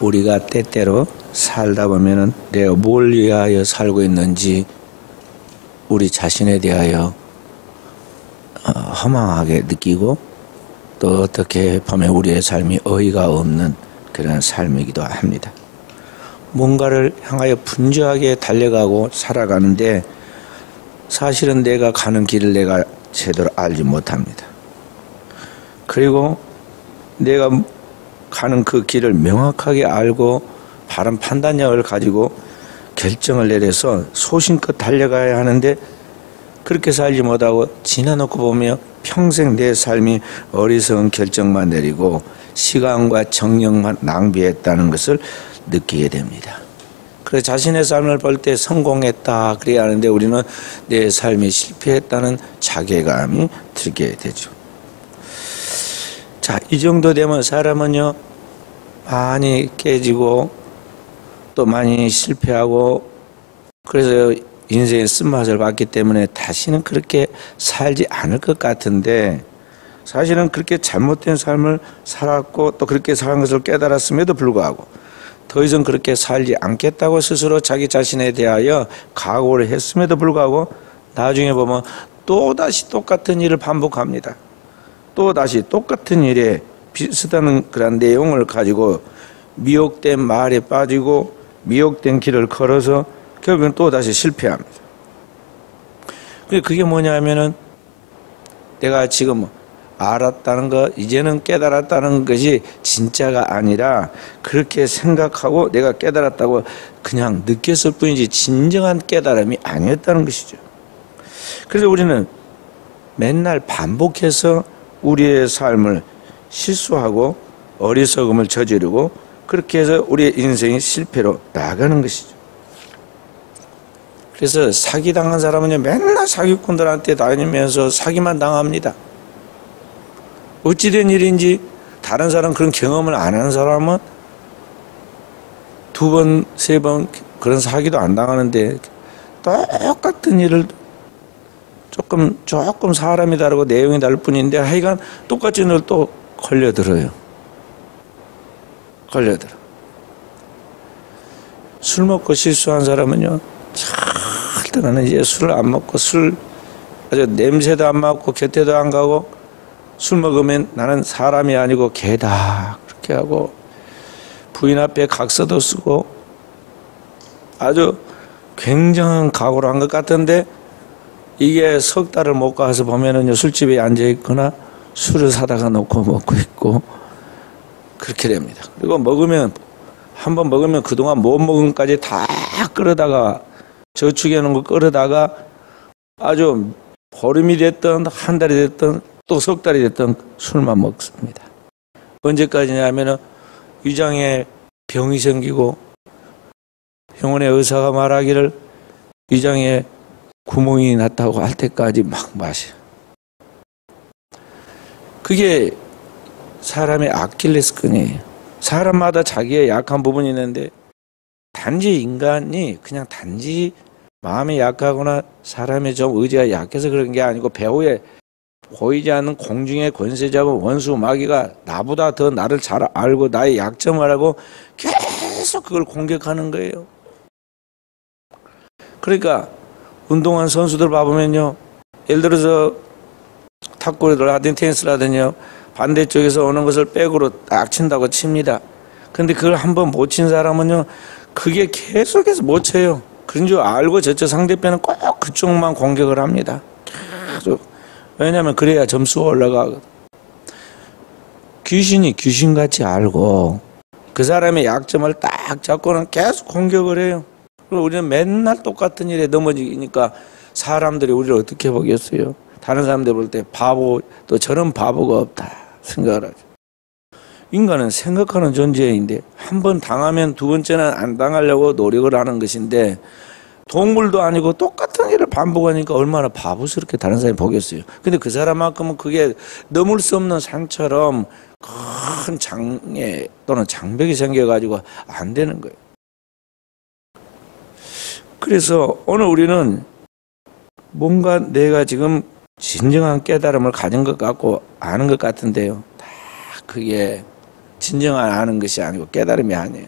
우리가 때때로 살다 보면은 내가 뭘 위하여 살고 있는지 우리 자신에 대하여 허망하게 느끼고 또 어떻게 보면 우리의 삶이 어이가 없는 그런 삶이기도 합니다. 뭔가를 향하여 분주하게 달려가고 살아가는데 사실은 내가 가는 길을 내가 제대로 알지 못합니다. 그리고 내가 가는 그 길을 명확하게 알고 바른 판단력을 가지고 결정을 내려서 소신껏 달려가야 하는데 그렇게 살지 못하고 지나놓고 보며 평생 내 삶이 어리석은 결정만 내리고 시간과 정력만 낭비했다는 것을 느끼게 됩니다. 그래서 자신의 삶을 볼 때 성공했다 그래야 하는데 우리는 내 삶이 실패했다는 자괴감이 들게 되죠. 자, 이 정도 되면 사람은요 많이 깨지고 또 많이 실패하고 그래서 인생의 쓴맛을 봤기 때문에 다시는 그렇게 살지 않을 것 같은데 사실은 그렇게 잘못된 삶을 살았고 또 그렇게 사는 것을 깨달았음에도 불구하고 더 이상 그렇게 살지 않겠다고 스스로 자기 자신에 대하여 각오를 했음에도 불구하고 나중에 보면 또다시 똑같은 일을 반복합니다. 또다시 똑같은 일에 비슷한 그런 내용을 가지고 미혹된 말에 빠지고 미혹된 길을 걸어서 결국은 또다시 실패합니다. 그게 뭐냐 하면은 내가 지금 알았다는 것, 이제는 깨달았다는 것이 진짜가 아니라 그렇게 생각하고 내가 깨달았다고 그냥 느꼈을 뿐이지 진정한 깨달음이 아니었다는 것이죠. 그래서 우리는 맨날 반복해서 우리의 삶을 실수하고 어리석음을 저지르고 그렇게 해서 우리의 인생이 실패로 나가는 것이죠. 그래서 사기당한 사람은 맨날 사기꾼들한테 다니면서 사기만 당합니다. 어찌된 일인지 다른 사람 그런 경험을 안 하는 사람은 두 번, 세 번 그런 사기도 안 당하는데 똑같은 일을 조금 사람이 다르고 내용이 다를 뿐인데 하여간 똑같이 늘 또 걸려들어요. 술 먹고 실수한 사람은요 절대로는 이제 술을 안 먹고 아주 냄새도 안 맡고 곁에도 안 가고 술 먹으면 나는 사람이 아니고 개다 그렇게 하고 부인 앞에 각서도 쓰고 아주 굉장한 각오를 한 것 같은데 이게 석 달을 못 가서 보면은요 술집에 앉아 있거나 술을 사다가 놓고 먹고 있고 그렇게 됩니다. 그리고 한번 먹으면 그동안 못 먹은 것까지 다 끌어다가 저축해 놓은 거 끌어다가 아주 보름이 됐든 한 달이 됐든 또 석 달이 됐든 술만 먹습니다. 언제까지냐면은 위장에 병이 생기고 병원의 의사가 말하기를 위장에 구멍이 났다고 할 때까지 막 마셔. 그게 사람의 아킬레스건이에요. 사람마다 자기의 약한 부분이 있는데 단지 인간이 그냥 단지 마음이 약하거나 사람의 좀 의지가 약해서 그런 게 아니고 배후에 보이지 않는 공중의 권세 잡은 원수 마귀가 나보다 더 나를 잘 알고 나의 약점을 알고 계속 그걸 공격하는 거예요. 그러니까 운동한 선수들 봐보면요 예를 들어서 탁구를 하든 테니스를 하든요 반대쪽에서 오는 것을 백으로 딱 친다고 칩니다. 근데 그걸 한번 못 친 사람은요 그게 계속해서 못 쳐요. 그런 줄 알고 저쪽 상대편은 꼭 그쪽만 공격을 합니다. 계속. 왜냐하면 그래야 점수가 올라가거든. 귀신이 귀신같이 알고 그 사람의 약점을 딱 잡고는 계속 공격을 해요. 그리고 우리는 맨날 똑같은 일에 넘어지니까 사람들이 우리를 어떻게 보겠어요? 다른 사람들 볼 때 바보, 또 저런 바보가 없다 생각을 하죠. 인간은 생각하는 존재인데 한 번 당하면 두 번째는 안 당하려고 노력을 하는 것인데 동물도 아니고 똑같은 일을 반복하니까 얼마나 바보스럽게 다른 사람이 보겠어요. 근데 그 사람만큼은 그게 넘을 수 없는 산처럼 큰 장애 또는 장벽이 생겨가지고 안 되는 거예요. 그래서 오늘 우리는 뭔가 내가 지금 진정한 깨달음을 가진 것 같고 아는 것 같은데요. 다 그게 진정한 아는 것이 아니고 깨달음이 아니에요.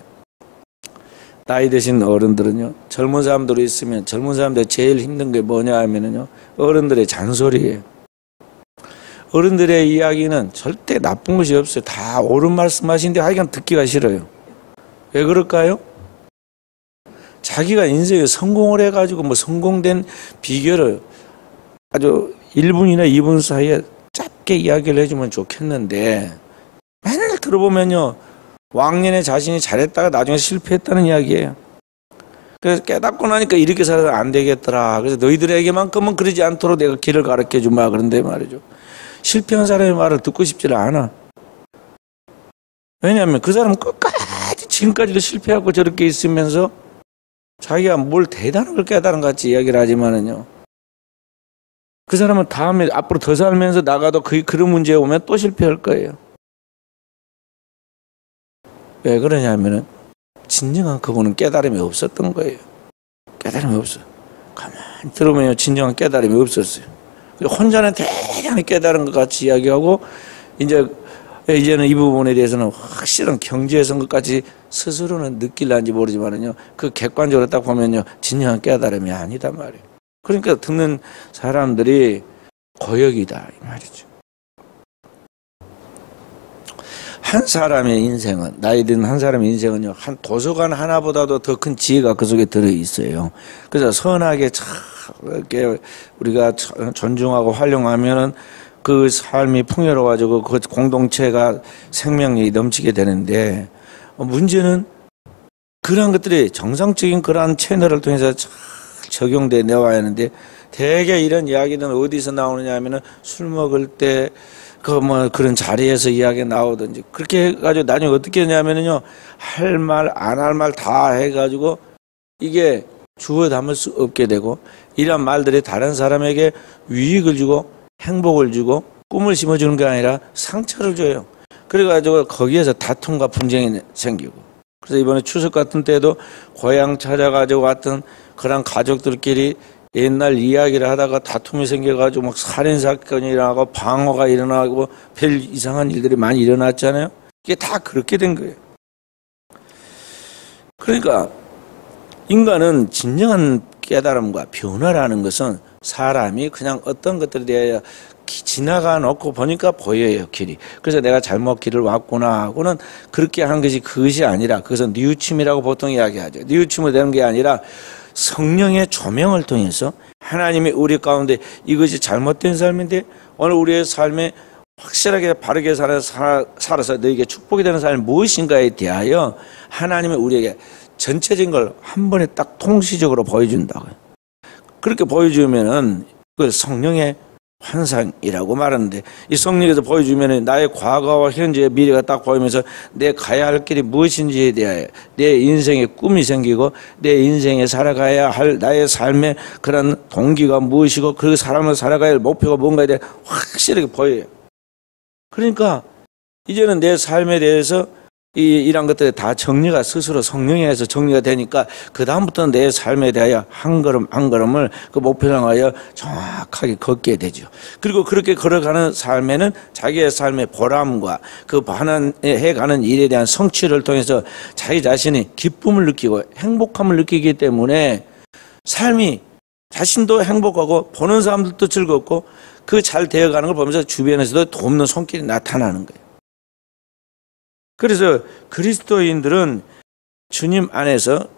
나이 드신 어른들은요, 젊은 사람들이 있으면 젊은 사람들 제일 힘든 게 뭐냐 하면은요, 어른들의 잔소리예요. 어른들의 이야기는 절대 나쁜 것이 없어요. 다 옳은 말씀하시는데 하여간 듣기가 싫어요. 왜 그럴까요? 자기가 인생에 성공을 해가지고 뭐 성공된 비결을 아주 1분이나 2분 사이에 짧게 이야기를 해주면 좋겠는데 맨날 들어보면요, 왕년에 자신이 잘했다가 나중에 실패했다는 이야기예요. 그래서 깨닫고 나니까 이렇게 살아서 안 되겠더라. 그래서 너희들에게만큼은 그러지 않도록 내가 길을 가르쳐 주마. 그런데 말이죠, 실패한 사람의 말을 듣고 싶지를 않아. 왜냐하면 그 사람은 끝까지 지금까지도 실패하고 저렇게 있으면서 자기가 뭘 대단한 걸 깨달은 것 같이 이야기를 하지만은요, 그 사람은 다음에 앞으로 더 살면서 나가도 그런 문제에 오면 또 실패할 거예요. 왜 그러냐면은 진정한 그분은 깨달음이 없었던 거예요. 깨달음이 없어요. 가만히 들으면요, 진정한 깨달음이 없었어요. 혼자는 대단히 깨달은 것 같이 이야기하고, 이제는 이 부분에 대해서는 확실한 경지에 선 것까지 스스로는 느낄란지 모르지만은요, 그 객관적으로 딱 보면요, 진정한 깨달음이 아니다 말이에요. 그러니까 듣는 사람들이 고역이다 이 말이죠. 한 사람의 인생은, 나이 든 한 사람의 인생은요, 한 도서관 하나보다도 더 큰 지혜가 그 속에 들어 있어요. 그래서 선하게 참 이렇게 우리가 존중하고 활용하면은 그 삶이 풍요로워지고 그 공동체가 생명력이 넘치게 되는데, 문제는 그러한 것들이 정상적인 그러한 채널을 통해서 잘 적용돼 내와야 하는데, 대개 이런 이야기는 어디서 나오느냐 하면은 술 먹을 때 그런 자리에서 이야기 나오든지, 그렇게 해가지고 나중에 어떻게 하냐면은요, 할 말, 안 할 말 다 해가지고 이게 주워 담을 수 없게 되고, 이런 말들이 다른 사람에게 유익을 주고 행복을 주고 꿈을 심어주는 게 아니라 상처를 줘요. 그래가지고 거기에서 다툼과 분쟁이 생기고, 그래서 이번에 추석 같은 때도 고향 찾아가지고 왔던 그런 가족들끼리 옛날 이야기를 하다가 다툼이 생겨가지고 막 살인사건이 일어나고 방어가 일어나고 별 이상한 일들이 많이 일어났잖아요. 이게 다 그렇게 된 거예요. 그러니까 인간은 진정한 깨달음과 변화라는 것은 사람이 그냥 어떤 것들에 대하여 지나가 놓고 보니까 보여요, 길이. 그래서 내가 잘못 길을 왔구나 하고는 그렇게 하는 것이 그것이 아니라, 그것은 뉘우침이라고 보통 이야기하죠. 뉘우침을 되는 게 아니라 성령의 조명을 통해서 하나님이 우리 가운데 이것이 잘못된 삶인데 오늘 우리의 삶에 확실하게 바르게 살아서 너에게 축복이 되는 삶이 무엇인가에 대하여 하나님이 우리에게 전체적인 걸 한 번에 딱 통시적으로 보여준다고요. 그렇게 보여주면은 그 성령의 환상이라고 말하는데, 이 성령에서 보여주면은 나의 과거와 현재의 미래가 딱 보이면서 내 가야 할 길이 무엇인지에 대하여 내 인생의 꿈이 생기고, 내 인생에 살아가야 할 나의 삶의 그런 동기가 무엇이고 그 사람을 살아가야 할 목표가 뭔가에 대해 확실하게 보여요. 그러니까 이제는 내 삶에 대해서 이런 것들이 다 정리가 스스로 성령에 의해서 정리가 되니까 그 다음부터는 내 삶에 대하여 한 걸음 한 걸음을 그 목표를 향하여 정확하게 걷게 되죠. 그리고 그렇게 걸어가는 삶에는 자기의 삶의 보람과 그 해가는 일에 대한 성취를 통해서 자기 자신이 기쁨을 느끼고 행복함을 느끼기 때문에 삶이 자신도 행복하고 보는 사람들도 즐겁고 그 잘 되어가는 걸 보면서 주변에서도 돕는 손길이 나타나는 거예요. 그래서 그리스도인들은 주님 안에서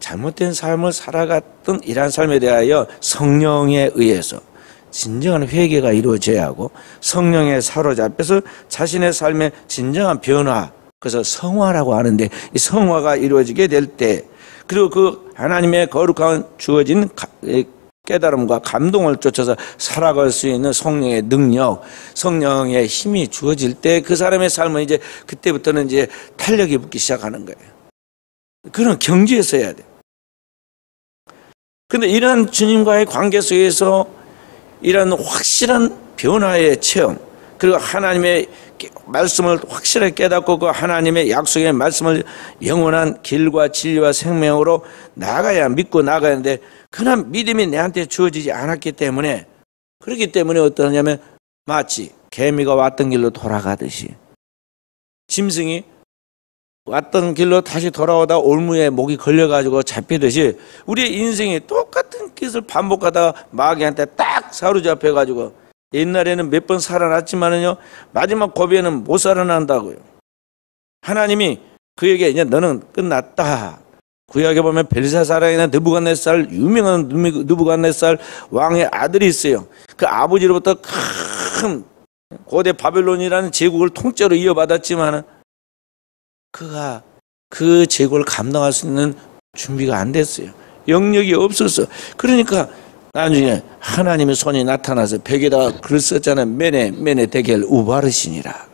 잘못된 삶을 살아갔던 이러한 삶에 대하여 성령에 의해서 진정한 회개가 이루어져야 하고, 성령에 사로잡혀서 자신의 삶의 진정한 변화, 그래서 성화라고 하는데 이 성화가 이루어지게 될 때, 그리고 그 하나님의 거룩한 주어진 깨달음과 감동을 쫓아서 살아갈 수 있는 성령의 능력, 성령의 힘이 주어질 때 그 사람의 삶은 이제 그때부터는 이제 탄력이 붙기 시작하는 거예요. 그런 경지에 서야 돼요. 그런데 이런 주님과의 관계 속에서 이런 확실한 변화의 체험, 그리고 하나님의 말씀을 확실하게 깨닫고 그 하나님의 약속의 말씀을 영원한 길과 진리와 생명으로 나가야, 믿고 나가야 하는데, 그런 믿음이 내한테 주어지지 않았기 때문에, 그렇기 때문에 어떠냐면 마치 개미가 왔던 길로 돌아가듯이 짐승이 왔던 길로 다시 돌아오다 올무에 목이 걸려가지고 잡히듯이 우리의 인생이 똑같은 짓을 반복하다가 마귀한테 딱 사로잡혀가지고 옛날에는 몇 번 살아났지만은요 마지막 고비에는 못 살아난다고요. 하나님이 그에게 이제 너는 끝났다. 구약에 보면 벨사사라이나 느부갓네살, 유명한 느부갓네살 왕의 아들이 있어요. 그 아버지로부터 큰 고대 바벨론이라는 제국을 통째로 이어받았지만 그가 그 제국을 감당할 수 있는 준비가 안 됐어요. 영역이 없었어. 그러니까 나중에 하나님의 손이 나타나서 벽에다가 글 썼잖아요. 메네 데겔 우바르시니라.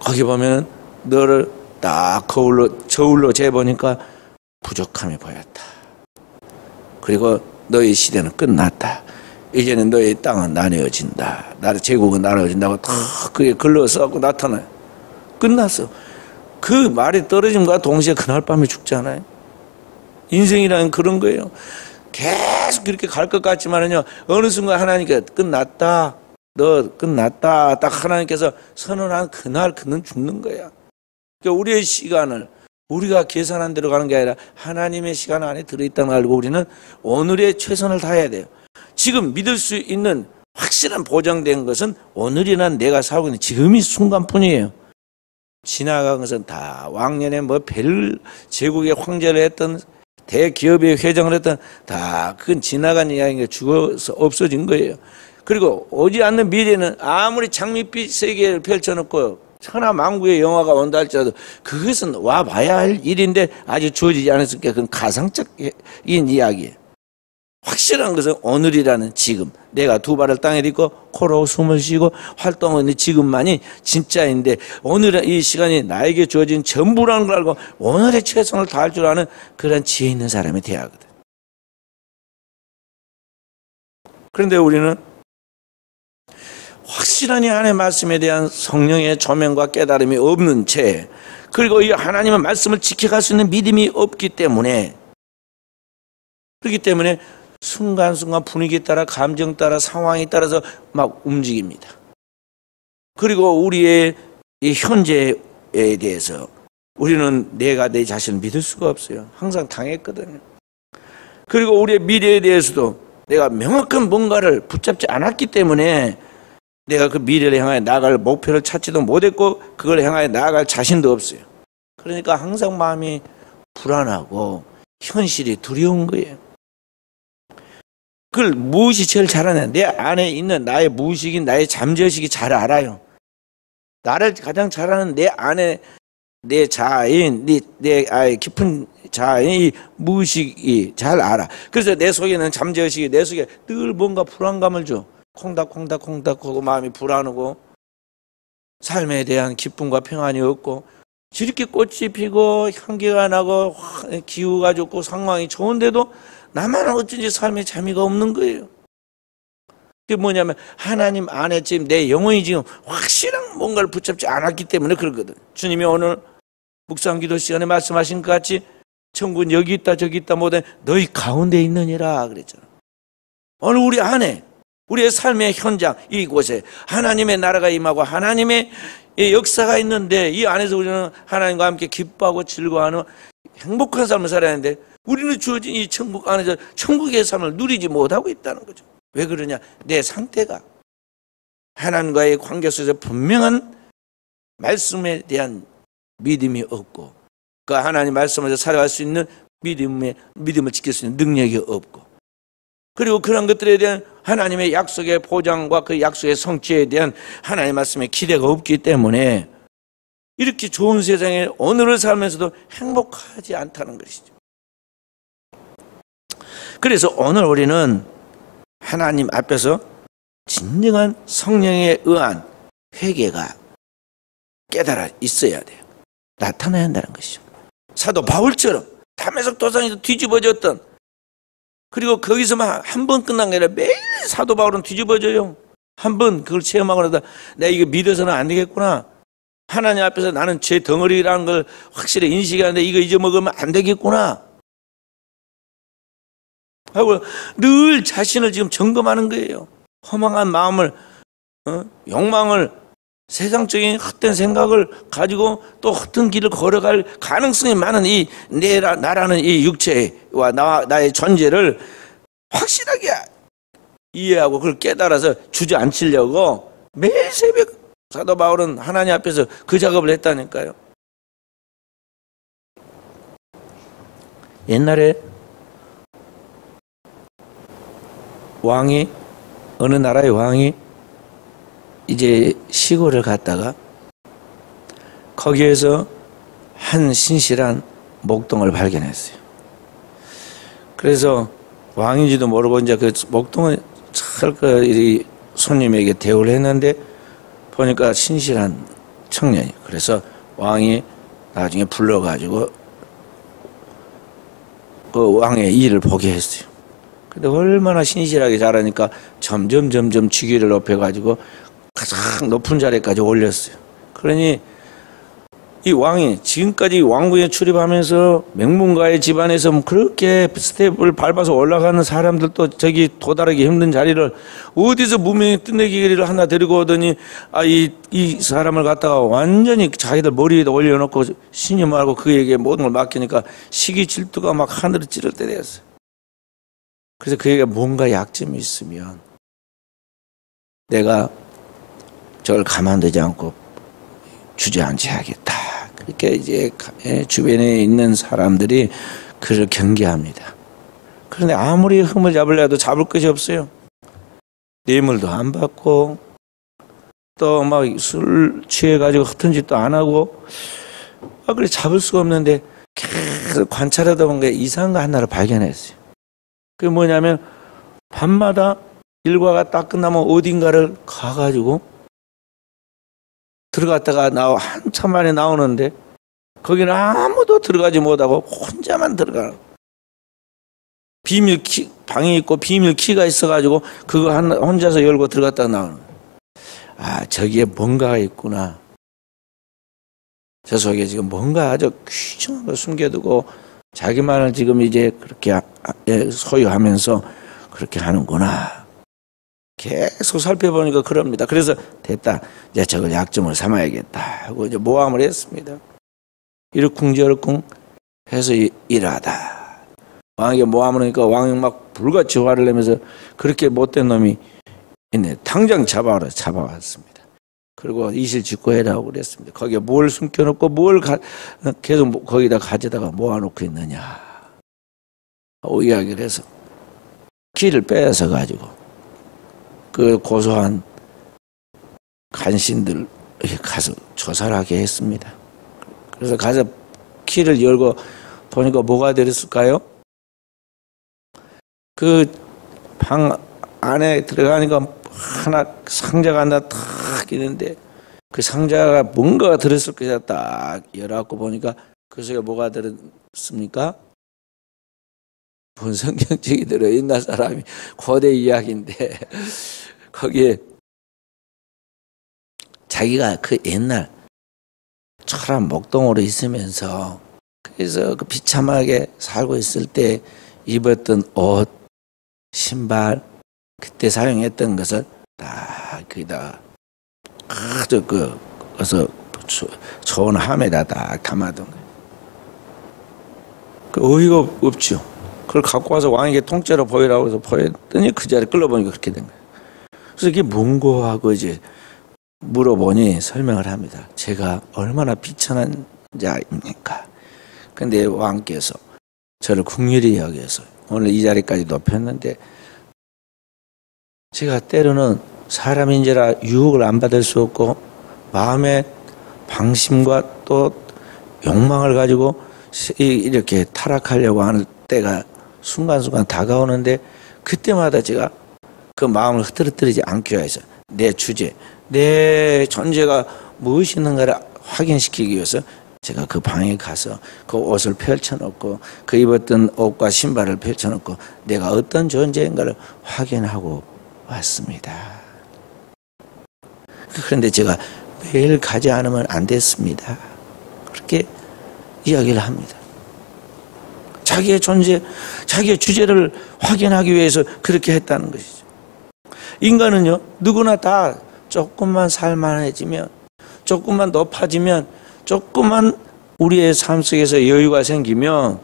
거기 보면 너를 딱 저울로 재보니까 부족함이 보였다. 그리고 너의 시대는 끝났다. 이제는 너의 땅은 나뉘어진다. 나의 제국은 나눠진다고 다 그게 글로 써갖고 나타나요. 끝났어. 그 말이 떨어짐과 동시에 그날 밤에 죽잖아요. 인생이라는 그런 거예요. 계속 그렇게 갈 것 같지만은요, 어느 순간 하나님께 끝났다. 너 끝났다. 딱 하나님께서 선언한 그날 그는 죽는 거야. 그러니까 우리의 시간을 우리가 계산한 대로 가는 게 아니라 하나님의 시간 안에 들어있다는 걸 알고 우리는 오늘의 최선을 다해야 돼요. 지금 믿을 수 있는 확실한 보장된 것은 오늘이나 내가 살고 있는 지금이 순간뿐이에요. 지나간 것은 다 왕년에 뭐 별 제국의 황제를 했던 대기업의 회장을 했던 다 그건 지나간 이야기가 죽어서 없어진 거예요. 그리고 오지 않는 미래는 아무리 장밋빛 세계를 펼쳐놓고 천하만국의 영화가 온다 할지라도 그것은 와봐야 할 일인데 아직 주어지지 않았으니까 그건 가상적인 이야기예요. 확실한 것은 오늘이라는 지금, 내가 두 발을 땅에 딛고 코로 숨을 쉬고 활동하는 지금만이 진짜인데 오늘 이 시간이 나에게 주어진 전부라는 걸 알고 오늘의 최선을 다할 줄 아는 그런 지혜 있는 사람이 돼야 하거든. 그런데 우리는 확실한 이 하나님의 말씀에 대한 성령의 조명과 깨달음이 없는 채, 그리고 이 하나님의 말씀을 지켜갈 수 있는 믿음이 없기 때문에, 그렇기 때문에 순간순간 분위기에 따라, 감정 따라, 상황에 따라서 막 움직입니다. 그리고 우리의 이 현재에 대해서 우리는 내가 내 자신을 믿을 수가 없어요. 항상 당했거든요. 그리고 우리의 미래에 대해서도 내가 명확한 뭔가를 붙잡지 않았기 때문에 내가 그 미래를 향하여 나아갈 목표를 찾지도 못했고 그걸 향하여 나아갈 자신도 없어요. 그러니까 항상 마음이 불안하고 현실이 두려운 거예요. 그걸 무엇이 제일 잘하냐? 내 안에 있는 나의 무의식인 나의 잠재의식이 잘 알아요. 나를 가장 잘 아는 내 안에 내 자아인, 내 깊은 자아인 이 무의식이 잘 알아. 그래서 내 속에는 잠재의식이 내 속에 늘 뭔가 불안감을 줘. 콩닥콩닥하고 마음이 불안하고 삶에 대한 기쁨과 평안이 없고 저렇게 꽃이 피고 향기가 나고 기후가 좋고 상황이 좋은데도 나만 어쩐지 삶에 재미가 없는 거예요. 그게 뭐냐면 하나님 안에 지금 내 영혼이 지금 확실한 뭔가를 붙잡지 않았기 때문에 그러거든. 주님이 오늘 묵상 기도 시간에 말씀하신 것 같이 천국은 여기 있다 저기 있다 못해 너희 가운데 있느니라 그랬잖아. 오늘 우리 안에 우리의 삶의 현장 이곳에 하나님의 나라가 임하고 하나님의 역사가 있는데 이 안에서 우리는 하나님과 함께 기뻐하고 즐거워하는 행복한 삶을 살아야 하는데 우리는 주어진 이 천국 안에서 천국의 삶을 누리지 못하고 있다는 거죠. 왜 그러냐? 내 상태가 하나님과의 관계 속에서 분명한 말씀에 대한 믿음이 없고 그 하나님 말씀에서 살아갈 수 있는 믿음을 지킬 수 있는 능력이 없고 그리고 그런 것들에 대한 하나님의 약속의 보장과 그 약속의 성취에 대한 하나님의 말씀에 기대가 없기 때문에 이렇게 좋은 세상에 오늘을 살면서도 행복하지 않다는 것이죠. 그래서 오늘 우리는 하나님 앞에서 진정한 성령에 의한 회개가 깨달아 있어야 돼요. 나타나야 한다는 것이죠. 사도 바울처럼 담에석 도상에서 뒤집어졌던 그리고 거기서만 한 번 끝난 게 아니라 매일 사도 바울은 뒤집어져요. 한 번 그걸 체험하고 나서 내가 이거 믿어서는 안 되겠구나. 하나님 앞에서 나는 죄 덩어리라는 걸 확실히 인식하는데 이거 잊어먹으면 안 되겠구나 하고 늘 자신을 지금 점검하는 거예요. 허망한 마음을 욕망을 세상적인 헛된 생각을 가지고 또 헛된 길을 걸어갈 가능성이 많은 이 나라는 이 육체와 나의 존재를 확실하게 이해하고 그걸 깨달아서 주저앉히려고 매일 새벽 사도 바울은 하나님 앞에서 그 작업을 했다니까요. 옛날에 어느 나라의 왕이 이제 시골을 갔다가 거기에서 한 신실한 목동을 발견했어요. 그래서 왕인지도 모르고 이제 그 목동을 잘 손님에게 대우를 했는데 보니까 신실한 청년이. 그래서 왕이 나중에 불러가지고 그 왕의 일을 보게 했어요. 근데 얼마나 신실하게 잘하니까 점점 직위를 높여가지고 가장 높은 자리까지 올렸어요. 그러니 이 왕이 지금까지 왕궁에 출입하면서 명문가의 집안에서 그렇게 스텝을 밟아서 올라가는 사람들도 저기 도달하기 힘든 자리를 어디서 무명의 뜨내기를 하나 데리고 오더니 이 사람을 갖다가 완전히 자기들 머리 위에다 올려놓고 신임하고 그에게 모든 걸 맡기니까 시기 질투가 막 하늘을 찌를 때 되었어요. 그래서 그에게 뭔가 약점이 있으면 내가 저걸 가만두지 않고 주저앉혀야겠다. 그렇게 이제 주변에 있는 사람들이 그를 경계합니다. 그런데 아무리 흠을 잡으려도 잡을 것이 없어요. 뇌물도 안 받고 또 막 술 취해가지고 허튼 짓도 안 하고 그래 잡을 수가 없는데 계속 관찰하다 보니까 이상한 거 하나를 발견했어요. 그게 뭐냐면 밤마다 일과가 딱 끝나면 어딘가를 가가지고 들어갔다가 한참 만에 나오는데 거기는 아무도 들어가지 못하고 혼자만 들어가는 방이 있고 비밀 키가 있어가지고 그거 혼자서 열고 들어갔다가 나오는 저기에 뭔가가 있구나. 저 속에 지금 뭔가 아주 귀중한 걸 숨겨두고 자기만을 지금 이제 그렇게 소유하면서 그렇게 하는구나. 계속 살펴보니까 그럽니다. 그래서 됐다. 이제 저걸 약점을 삼아야겠다 하고 이제 모함을 했습니다. 이러쿵저러쿵 해서 일하다. 왕에게 모함을 하니까 왕이 막 불같이 화를 내면서 그렇게 못된 놈이 있네. 당장 잡아왔습니다. 그리고 이실직고해라고 그랬습니다. 거기에 뭘 숨겨놓고 뭘 계속 거기다 가져다가 모아놓고 있느냐. 이야기를 해서 키를 빼앗아 가지고 그 고소한 간신들 가서 조사를 하게 했습니다. 그래서 가서 키를 열고 보니까 뭐가 들었을까요? 그 방 안에 들어가니까 상자가 하나 탁 있는데 그 상자가 뭔가가 들었을 것이다 딱 열어갖고 보니까 그 속에 뭐가 들었습니까? 본 성경책이 들어있나 사람이 고대 이야기인데 거기에 자기가 그 옛날 초란 목동으로 있으면서 그래서 그 비참하게 살고 있을 때 입었던 옷, 신발 그때 사용했던 것을 다 거기다 아주 그래서 좋은 함에다 딱 담아둔 거예요. 그 어이가 없죠. 그걸 갖고 와서 왕에게 통째로 보이라고 해서 보였더니 그 자리에 끌어보니까 그렇게 된 거예요. 그래서 이게 뭔고 하고 이제 물어보니 설명을 합니다. 제가 얼마나 비천한 자입니까? 근데 왕께서 저를 긍휼히 여겨서 오늘 이 자리까지 높였는데 제가 때로는 사람인지라 유혹을 안 받을 수 없고 마음의 방심과 또 욕망을 가지고 이렇게 타락하려고 하는 때가 순간순간 다가오는데 그때마다 제가 그 마음을 흐트러뜨리지 않기 위해서 내 주제, 내 존재가 무엇이 있는가를 확인시키기 위해서 제가 그 방에 가서 그 옷을 펼쳐놓고 그 입었던 옷과 신발을 펼쳐놓고 내가 어떤 존재인가를 확인하고 왔습니다. 그런데 제가 매일 가지 않으면 안 됐습니다. 그렇게 이야기를 합니다. 자기의 존재, 자기의 주제를 확인하기 위해서 그렇게 했다는 것이죠. 인간은요, 누구나 다 조금만 살만해지면 조금만 높아지면, 조금만 우리의 삶 속에서 여유가 생기면,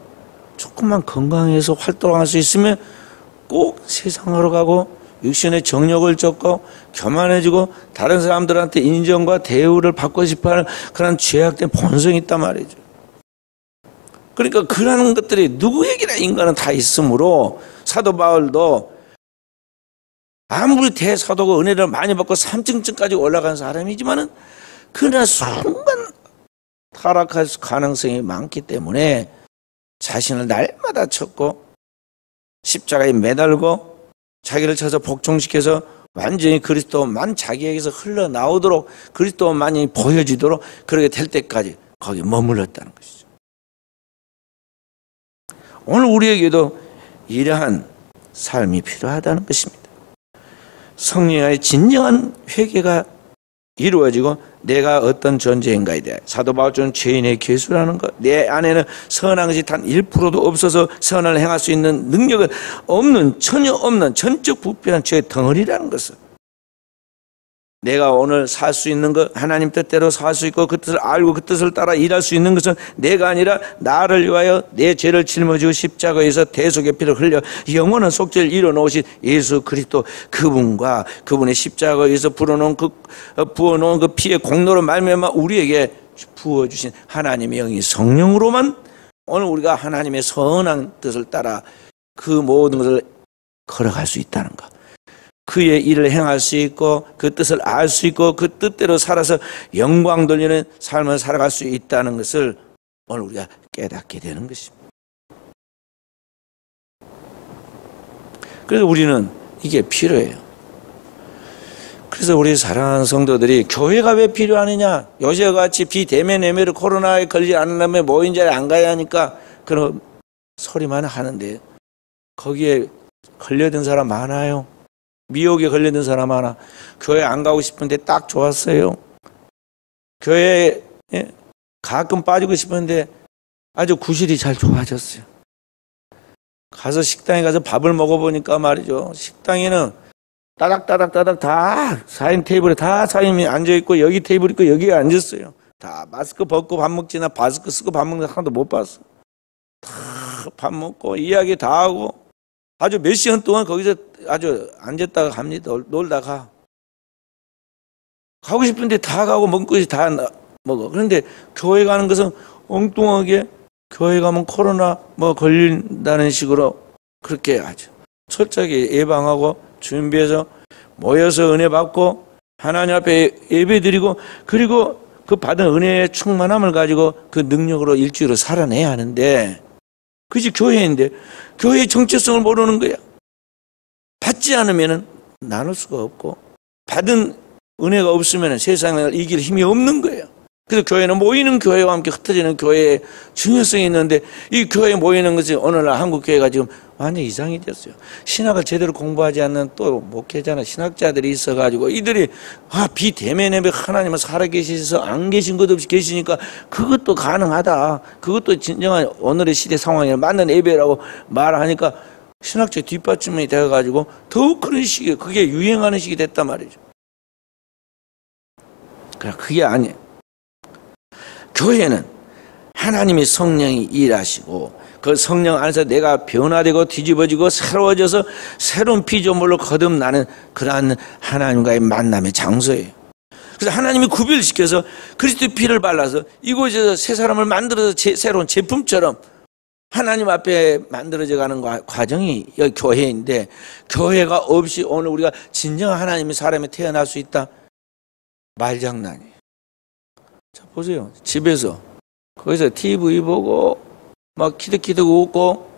조금만 건강해서 활동할 수 있으면 꼭 세상으로 가고 육신의 정욕을 쫓고 교만해지고 다른 사람들한테 인정과 대우를 받고 싶어하는 그런 죄악된 본성이 있단 말이죠. 그러니까 그런 것들이 누구에게나 인간은 다 있으므로 사도 바울도 아무리 대사도고 은혜를 많이 받고 3층까지 올라간 사람이지만은 그러나 순간 타락할 가능성이 많기 때문에 자신을 날마다 쳤고 십자가에 매달고 자기를 쳐서 복종시켜서 완전히 그리스도만 자기에게서 흘러나오도록 그리스도만이 보여지도록 그렇게 될 때까지 거기 머물렀다는 것이죠. 오늘 우리에게도 이러한 삶이 필요하다는 것입니다. 성령의 진정한 회개가 이루어지고 내가 어떤 존재인가에 대해 사도 바울은 죄인의 괴수라는 것, 내 안에는 선한 것이 단 1%도 없어서 선을 행할 수 있는 능력은 없는, 전혀 없는 전적 부패한 죄의 덩어리라는 것을, 내가 오늘 살 수 있는 것, 하나님 뜻대로 살 수 있고 그 뜻을 알고 그 뜻을 따라 일할 수 있는 것은 내가 아니라 나를 위하여 내 죄를 짊어지고 십자가에서 대속의 피를 흘려 영원한 속죄를 이뤄놓으신 예수 그리스도, 그분과 그분의 십자가에서 부어놓은 그 피의 공로로 말미암아 우리에게 부어주신 하나님의 영이 성령으로만 오늘 우리가 하나님의 선한 뜻을 따라 그 모든 것을 걸어갈 수 있다는 것, 그의 일을 행할 수 있고 그 뜻을 알 수 있고 그 뜻대로 살아서 영광 돌리는 삶을 살아갈 수 있다는 것을 오늘 우리가 깨닫게 되는 것입니다. 그래서 우리는 이게 필요해요. 그래서 우리 사랑하는 성도들이 교회가 왜 필요하느냐, 요새같이 비대면 예배를 코로나에 걸리지 않으려면 모인 자리에 안 가야 하니까 그런 소리만 하는데 거기에 걸려든 사람 많아요. 미혹에 걸려든 사람 하나, 교회 안 가고 싶은데 딱 좋았어요. 교회에 가끔 빠지고 싶은데 아주 구실이 잘 좋아졌어요. 가서 식당에 가서 밥을 먹어보니까 말이죠, 식당에는 따닥따닥따닥 다 4인 테이블에 다 4인이 앉아있고 여기 테이블 있고 여기에 앉았어요. 다 마스크 벗고 밥 먹지나 마스크 쓰고 밥 먹는 사람도 못 봤어. 다 밥 먹고 이야기 다 하고 아주 몇 시간 동안 거기서 아주 앉았다가 갑니다. 놀다가 가고 싶은데 다 가고 먹을 것이 다 먹어. 그런데 교회 가는 것은 엉뚱하게 교회 가면 코로나 걸린다는 식으로 그렇게 하죠. 철저하게 예방하고 준비해서 모여서 은혜 받고 하나님 앞에 예배 드리고 그리고 그 받은 은혜의 충만함을 가지고 그 능력으로 일주일을 살아내야 하는데, 그것이 교회인데 교회의 정체성을 모르는 거야. 받지 않으면 나눌 수가 없고 받은 은혜가 없으면 세상을 이길 힘이 없는 거예요. 그래서 교회는 모이는 교회와 함께 흩어지는 교회의 중요성이 있는데 이 교회에 모이는 것이 오늘날 한국 교회가 지금 완전 이상이 됐어요. 신학을 제대로 공부하지 않는 또 목회자나 신학자들이 있어가지고 이들이 비대면 예배 하나님은 살아계셔서 안 계신 것 없이 계시니까 그것도 가능하다, 그것도 진정한 오늘의 시대 상황에 맞는 예배라고 말하니까 신학적 뒷받침이 되어가지고 더욱 그런 시기에 그게 유행하는 시기 됐단 말이죠. 그래, 그게 아니에요. 교회는 하나님의 성령이 일하시고 그 성령 안에서 내가 변화되고 뒤집어지고 새로워져서 새로운 피조물로 거듭나는 그러한 하나님과의 만남의 장소예요. 그래서 하나님이 구별시켜서 그리스도의 피를 발라서 이곳에서 새 사람을 만들어서 새로운 제품처럼 하나님 앞에 만들어져 가는 과정이 여기 교회인데, 교회가 없이 오늘 우리가 진정한 하나님의 사람이 태어날 수 있다? 말장난이에요. 자, 보세요. 집에서 거기서 TV 보고 막 키득키득 웃고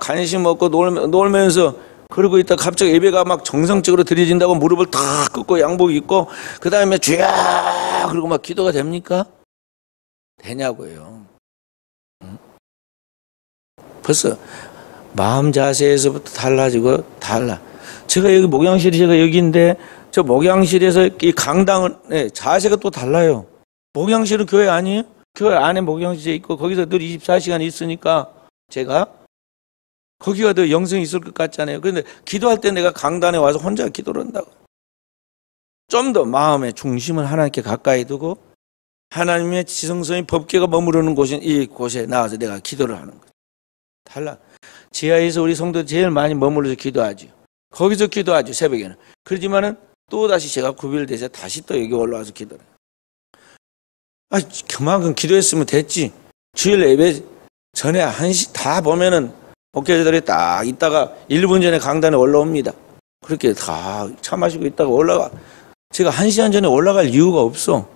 간식 먹고 놀면서 그러고 있다 갑자기 예배가 막 정상적으로 드려진다고 무릎을 다 꿇고 양복 입고 그 다음에 주야 그러고 막 기도가 됩니까? 되냐고요. 응? 벌써 마음 자세에서부터 달라지고 달라. 제가 여기 목양실이 제가 여기인데 저 목양실에서 이 강당은 자세가 또 달라요. 목양실은 교회 아니에요? 교회 안에 목양실에 있고 거기서 늘 24시간 있으니까 제가 거기가 더 영성이 있을 것 같잖아요. 그런데 기도할 때 내가 강단에 와서 혼자 기도를 한다고. 좀 더 마음의 중심을 하나님께 가까이 두고 하나님의 지성소인 법궤가 머무르는 곳인 이곳에 나와서 내가 기도를 하는 거예요. 달라. 지하에서 우리 성도 제일 많이 머물러서 기도하죠. 거기서 기도하죠, 새벽에는. 그러지만은 또다시 제가 구별돼서 다시 또 여기 올라와서 기도를 해요. 그만큼 기도했으면 됐지. 주일 예배 전에 1시 다 보면은 목회자들이 딱 있다가 1분 전에 강단에 올라옵니다. 그렇게 다 차 마시고 있다가 올라가. 제가 1시간 전에 올라갈 이유가 없어.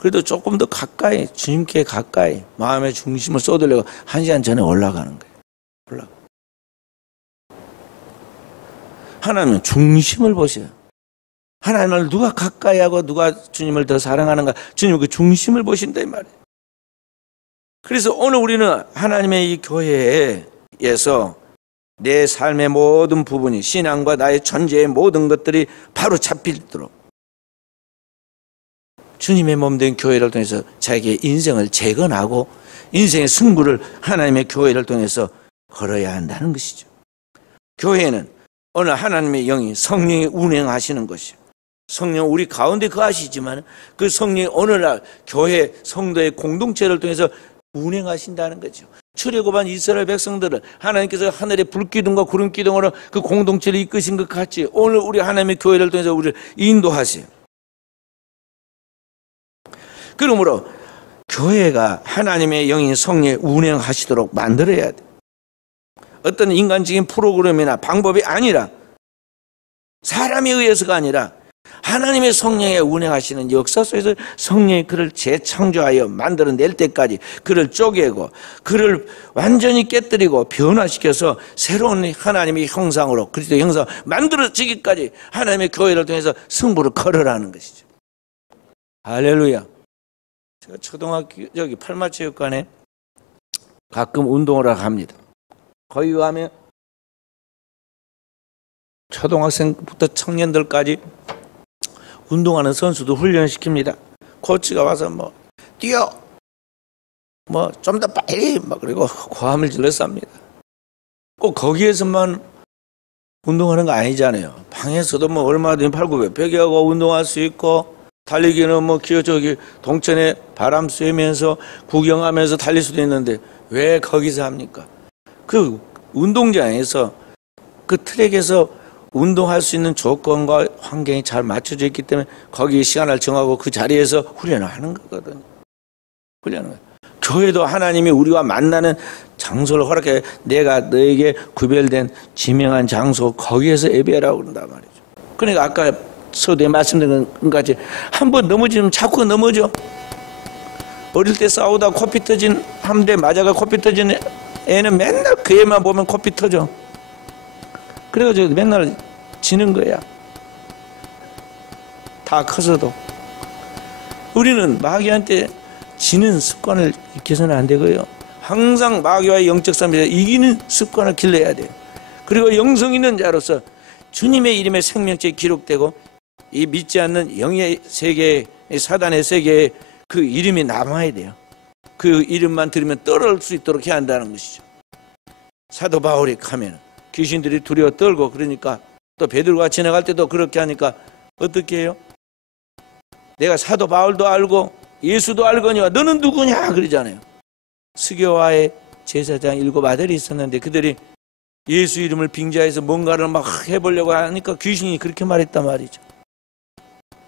그래도 조금 더 가까이, 주님께 가까이 마음의 중심을 쏟으려고 1시간 전에 올라가는 거예요. 하나님은 중심을 보셔요. 하나님을 누가 가까이 하고 누가 주님을 더 사랑하는가, 주님 그 중심을 보신다 이 말이에요. 그래서 오늘 우리는 하나님의 이 교회에서 내 삶의 모든 부분이, 신앙과 나의 존재의 모든 것들이 바로 잡히도록 주님의 몸된 교회를 통해서 자기의 인생을 재건하고 인생의 승부를 하나님의 교회를 통해서 걸어야 한다는 것이죠. 교회는 오늘 하나님의 영이, 성령이 운행하시는 것이요. 성령 우리 가운데 거하시지만 그 성령이 오늘날 교회 성도의 공동체를 통해서 운행하신다는 거죠. 출애굽한 이스라엘 백성들은 하나님께서 하늘의 불기둥과 구름기둥으로 그 공동체를 이끄신 것 같이 오늘 우리 하나님의 교회를 통해서 우리를 인도하세요. 그러므로 교회가 하나님의 영인 성령이 운행하시도록 만들어야 돼. 어떤 인간적인 프로그램이나 방법이 아니라, 사람에 의해서가 아니라 하나님의 성령에 운행하시는 역사 속에서 성령이 그를 재창조하여 만들어낼 때까지 그를 쪼개고 그를 완전히 깨뜨리고 변화시켜서 새로운 하나님의 형상으로, 그리스도의 형상 만들어지기까지 하나님의 교회를 통해서 승부를 걸으라는 것이죠. 할렐루야. 제가 초등학교 여기 팔마체육관에 가끔 운동을 하러 갑니다. 거기 가면 초등학생부터 청년들까지 운동하는 선수도 훈련시킵니다. 코치가 와서 뭐 뛰어, 뭐 좀 더 빨리, 막 그리고 고함을 질러서 합니다. 꼭 거기에서만 운동하는 거 아니잖아요. 방에서도 뭐 얼마든지 팔굽혀펴기 하고 운동할 수 있고, 달리기는 뭐 저기 동천에 바람 쐬면서 구경하면서 달릴 수도 있는데 왜 거기서 합니까? 그 운동장에서 그 트랙에서 운동할 수 있는 조건과 환경이 잘 맞춰져 있기 때문에 거기 시간을 정하고 그 자리에서 훈련을 하는 거거든요. 훈련을. 교회도 하나님이 우리와 만나는 장소를 허락해, 내가 너에게 구별된 지명한 장소, 거기에서 예배하라고 그런단 말이죠. 그러니까 아까 서두에 말씀드린 것 같이 한 번 넘어지면 자꾸 넘어져. 어릴 때 싸우다 코피 터진, 한 대 맞아가 코피 터진 애는 맨날 그 애만 보면 코피 터져. 그래가지고 맨날 지는 거야. 다 커서도. 우리는 마귀한테 지는 습관을 익혀서는 안 되고요. 항상 마귀와의 영적 싸움에서 이기는 습관을 길러야 돼요. 그리고 영성 있는 자로서 주님의 이름의 생명체에 기록되고 이 믿지 않는 영의 세계, 사단의 세계에 그 이름이 남아야 돼요. 그 이름만 들으면 떨을 수 있도록 해야 한다는 것이죠. 사도 바울이 가면 귀신들이 두려워 떨고, 그러니까 또 베드로가 지나갈 때도 그렇게 하니까 어떻게 해요? 내가 사도 바울도 알고 예수도 알거니와 너는 누구냐 그러잖아요. 스교와의 제사장 7 아들이 있었는데 그들이 예수 이름을 빙자해서 뭔가를 막 해보려고 하니까 귀신이 그렇게 말했단 말이죠.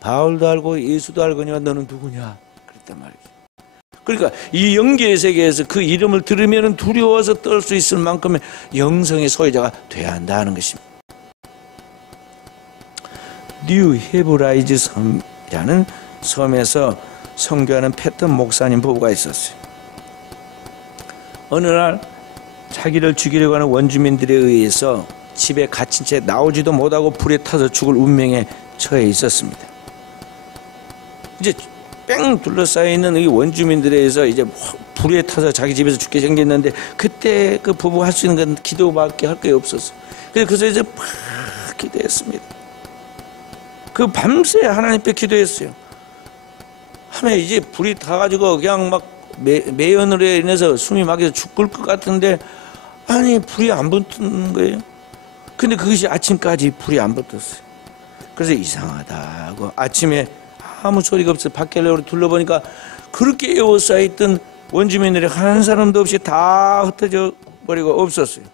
바울도 알고 예수도 알거니와 너는 누구냐 그랬단 말이죠. 그러니까 이 영계의 세계에서 그 이름을 들으면 두려워서 떨 수 있을 만큼의 영성의 소유자가 돼야 한다는 것입니다. 뉴 헤브라이즈 섬이라는 섬에서 선교하는 패턴 목사님 부부가 있었어요. 어느 날 자기를 죽이려고 하는 원주민들에 의해서 집에 갇힌 채 나오지도 못하고 불에 타서 죽을 운명에 처해 있었습니다. 이제 뺑 둘러싸여 있는 이 원주민들에 의해서 이제 불에 타서 자기 집에서 죽게 생겼는데, 그때 그 부부가 할 수 있는 건 기도밖에 할 게 없었어. 그래서 이제 막 기도했습니다. 그 밤새 하나님께 기도했어요. 하면 이제 불이 타가지고 그냥 막 매연으로 인해서 숨이 막혀서 죽을 것 같은데, 아니 불이 안 붙는 거예요. 근데 그것이 아침까지 불이 안 붙었어요. 그래서 이상하다고 아침에 아무 소리가 없어 밖을 둘러보니까 그렇게 에워싸였던 원주민들이 한 사람도 없이 다 흩어져 버리고 없었어요.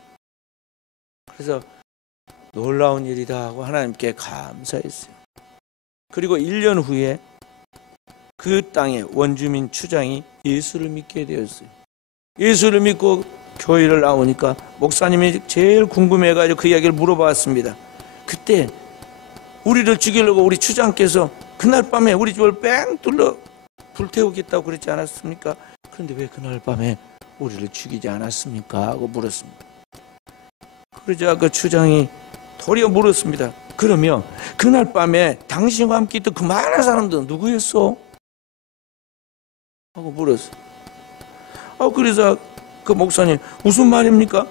그래서 놀라운 일이다 하고 하나님께 감사했어요. 그리고 1년 후에 그 땅의 원주민 추장이 예수를 믿게 되었어요. 예수를 믿고 교회를 나오니까 목사님이 제일 궁금해가지고 그 이야기를 물어봤습니다. 그때 우리를 죽이려고 우리 추장께서 그날 밤에 우리 집을 뺑 둘러 불태우겠다고 그랬지 않았습니까? 그런데 왜 그날 밤에 우리를 죽이지 않았습니까? 하고 물었습니다. 그러자 그 추장이 도리어 물었습니다. 그러면 그날 밤에 당신과 함께 있던 그 많은 사람들은 누구였어? 하고 물었어요. 그래서 그 목사님 무슨 말입니까?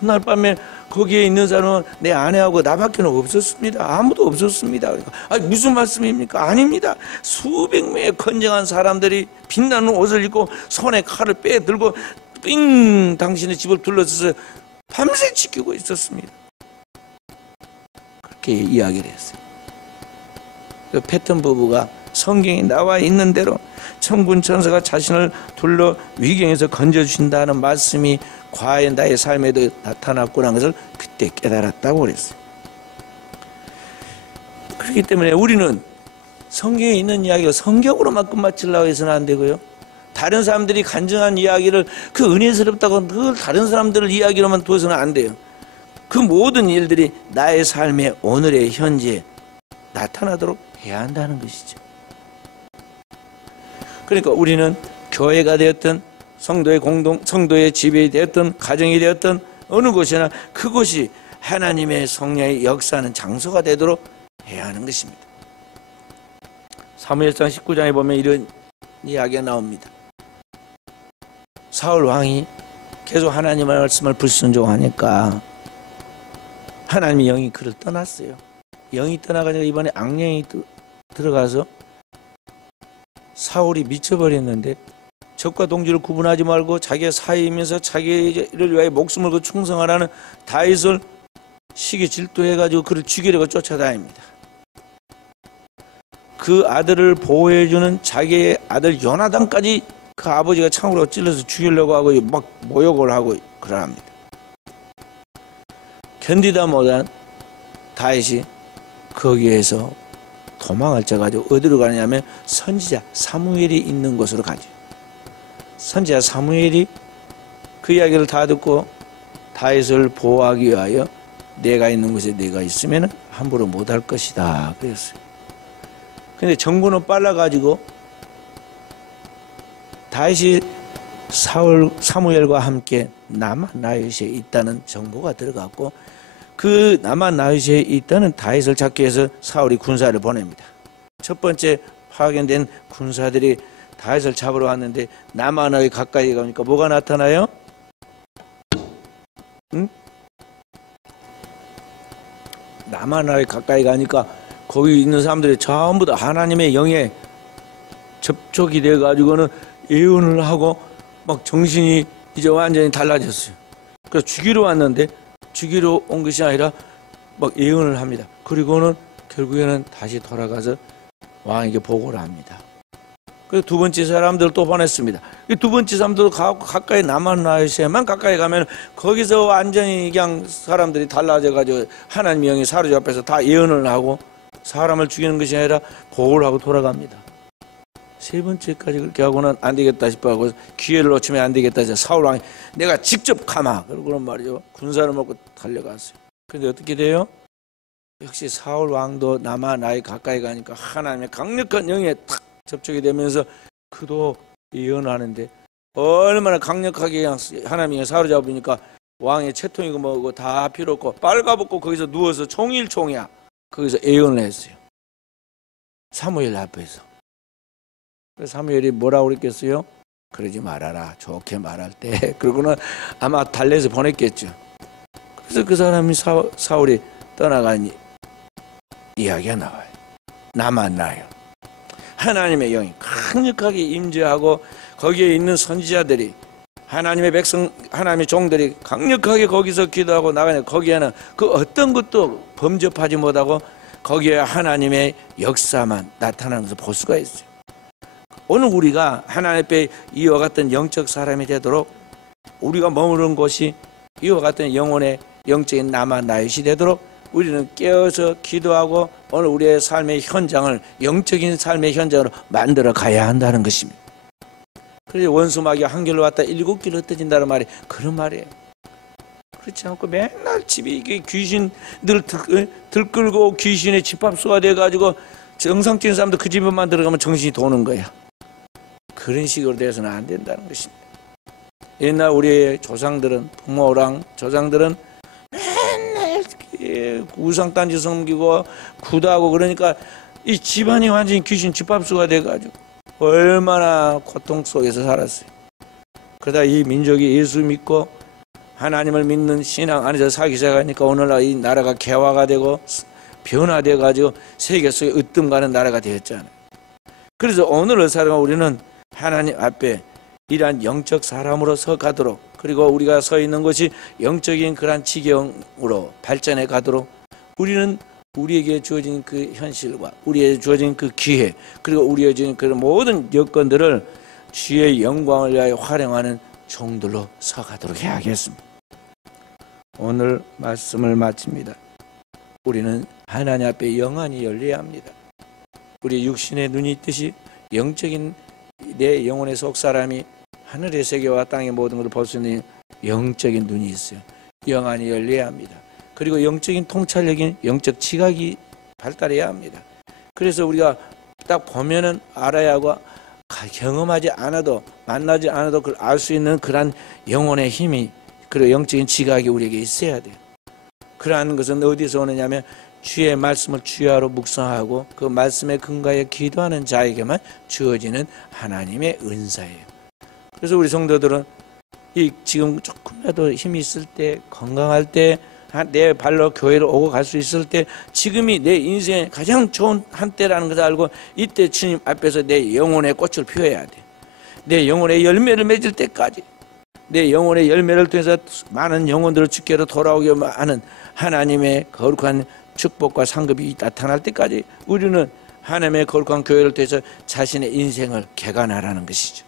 그날 밤에 거기에 있는 사람은 내 아내하고 나밖에 없었습니다. 아무도 없었습니다. 그러니까 무슨 말씀입니까? 아닙니다. 수백 명의 건장한 사람들이 빛나는 옷을 입고 손에 칼을 빼들고 삥 당신의 집을 둘러서서 밤새 지키고 있었습니다. 그렇게 이야기를 했어요. 그 패턴 부부가 성경에 나와 있는 대로 천군 천사가 자신을 둘러 위경에서 건져주신다는 말씀이 과연 나의 삶에도 나타났구나 하는 것을 그때 깨달았다고 그랬어요. 그렇기 때문에 우리는 성경에 있는 이야기를 성경으로만 끝마치려고 해서는 안 되고요. 다른 사람들이 간증한 이야기를 그 은혜스럽다고 늘 다른 사람들을 이야기로만 두어서는 안 돼요. 그 모든 일들이 나의 삶의 오늘의 현재에 나타나도록 해야 한다는 것이죠. 그러니까 우리는 교회가 되었든 성도의 집이 되었든 가정이 되었든 어느 곳이나 그곳이 하나님의 성령의 역사하는 장소가 되도록 해야 하는 것입니다. 사무엘상 19장에 보면 이런 이야기가 나옵니다. 사울 왕이 계속 하나님의 말씀을 불순종하니까 하나님의 영이 그를 떠났어요. 영이 떠나가지고 이번에 악령이 들어가서 사울이 미쳐버렸는데 적과 동지를 구분하지 말고 자기의 사이이면서 자기를 위하여 목숨을 그 충성하라는 다윗을 시기 질투해가지고 그를 죽이려고 쫓아다닙니다. 그 아들을 보호해주는 자기의 아들 요나단까지 그 아버지가 창으로 찔러서 죽이려고 하고 막 모욕을 하고 그러합니다. 견디다 못한 다윗이 거기에서 도망을 쳐가지고 어디로 가냐면 선지자 사무엘이 있는 곳으로 가죠. 선지자 사무엘이 그 이야기를 다 듣고 다윗을 보호하기 위하여 내가 있는 곳에 내가 있으면 함부로 못할 것이다 그랬어요. 근데 정보는 빨라가지고 다윗이 사무엘과 함께 남아나요시에 있다는 정보가 들어갔고 그 남아나요시에 있다는 다윗을 잡기 위해서 사울이 군사를 보냅니다. 첫 번째 파견된 군사들이 다윗을 잡으러 왔는데 남아나요에 가까이 가니까 뭐가 나타나요? 응? 남아나요에 가까이 가니까 거기 있는 사람들이 전부 다 하나님의 영에 접촉이 돼가지고는 예언을 하고 막 정신이 이제 완전히 달라졌어요. 그래서 죽이러 왔는데 죽이러 온 것이 아니라 막 예언을 합니다. 그리고는 결국에는 다시 돌아가서 왕에게 보고를 합니다. 그래서 두 번째 사람들을 또 보냈습니다. 두 번째 사람들도 가까이 남아나요시에만 가까이 가면 거기서 완전히 그냥 사람들이 달라져가지고 하나님의 영이 사로잡혀서 다 예언을 하고 사람을 죽이는 것이 아니라 보호를 하고 돌아갑니다. 세 번째까지 그렇게 하고는 안 되겠다 싶어하고 기회를 놓치면 안 되겠다 해서 사울왕이 내가 직접 가마 그러고는 말이죠. 군사를 먹고 달려갔어요. 그런데 어떻게 돼요? 역시 사울왕도 남아나에 가까이 가니까 하나님의 강력한 영에 탁 접촉이 되면서 그도 예언하는데 얼마나 강력하게 하나님이 사로잡으니까 왕의 채통이고 뭐고 다 필요 없고 빨가벗고 거기서 누워서 총일총야 거기서 예언을 했어요. 사무엘 앞에서. 사무엘이 뭐라고 그랬겠어요? 그러지 말아라. 좋게 말할 때. 그러고는 아마 달래서 보냈겠죠. 그래서 그 사람이 사울이 떠나간 이야기가 나와요. 남아나요. 하나님의 영이 강력하게 임재하고 거기에 있는 선지자들이 하나님의 백성, 하나님의 종들이 강력하게 거기서 기도하고 나가냐. 거기에는 그 어떤 것도 범접하지 못하고 거기에 하나님의 역사만 나타나는 것을 볼 수가 있어요. 오늘 우리가 하나님 앞에 이와 같은 영적 사람이 되도록, 우리가 머무른 곳이 이와 같은 영혼의 영적인 남아 나잇이 되도록 우리는 깨어서 기도하고 오늘 우리의 삶의 현장을 영적인 삶의 현장으로 만들어 가야 한다는 것입니다. 그래서 원수마귀가 한 길로 왔다 7길 흩어진다는 말이 그런 말이에요. 그렇지 않고 맨날 집에 이게 귀신들 들끌고 귀신의 집합소가 돼가지고 정상적인 사람도 그 집에만 들어가면 정신이 도는 거야. 그런 식으로 돼서는 안 된다는 것입니다. 옛날 우리의 조상들은, 부모랑 조상들은 맨날 우상단지 섬기고 구도하고 그러니까 이 집안이 완전히 귀신 집합소가 돼가지고 얼마나 고통 속에서 살았어요. 그러다 이 민족이 예수 믿고 하나님을 믿는 신앙 안에서 살기 시작하니까 오늘날 이 나라가 개화가 되고 변화돼가지고 세계 속에 으뜸가는 나라가 되었잖아요. 그래서 오늘을 살아가 우리는 하나님 앞에 이러한 영적 사람으로서 가도록, 그리고 우리가 서 있는 것이 영적인 그러한 지경으로 발전해 가도록 우리는 우리에게 주어진 그 현실과 우리에게 주어진 그 기회, 그리고 우리에게 주어진 그 모든 여건들을 주의 영광을 위하여 활용하는 종들로 서가도록 해야겠습니다. 오늘 말씀을 마칩니다. 우리는 하나님 앞에 영안이 열려야 합니다. 우리 육신의 눈이 있듯이 영적인 내 영혼의 속 사람이 하늘의 세계와 땅의 모든 것을 볼 수 있는 영적인 눈이 있어요. 영안이 열려야 합니다. 그리고 영적인 통찰력인 영적 지각이 발달해야 합니다. 그래서 우리가 딱 보면은 알아야 하고 경험하지 않아도 만나지 않아도 그걸 알 수 있는 그러한 영혼의 힘이, 그리고 영적인 지각이 우리에게 있어야 돼요. 그러한 것은 어디서 오느냐면 주의 말씀을 주야로 묵상하고 그 말씀에 근거하여 기도하는 자에게만 주어지는 하나님의 은사예요. 그래서 우리 성도들은 이 지금 조금이라도 힘이 있을 때, 건강할 때, 내 발로 교회로 오고 갈 수 있을 때, 지금이 내 인생의 가장 좋은 한때라는 것을 알고 이때 주님 앞에서 내 영혼의 꽃을 피워야 돼. 내 영혼의 열매를 맺을 때까지, 내 영혼의 열매를 통해서 많은 영혼들을 주께로 돌아오게 하는 하나님의 거룩한 축복과 상급이 나타날 때까지 우리는 하나님의 거룩한 교회를 통해서 자신의 인생을 개간하라는 것이죠.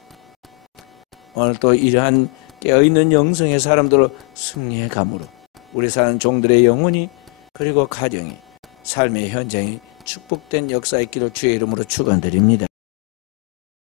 오늘 또 이러한 깨어있는 영성의 사람들로 승리해 감으로 우리 사는 종들의 영혼이, 그리고 가정이, 삶의 현장이 축복된 역사의 길을 주의 이름으로 축원드립니다.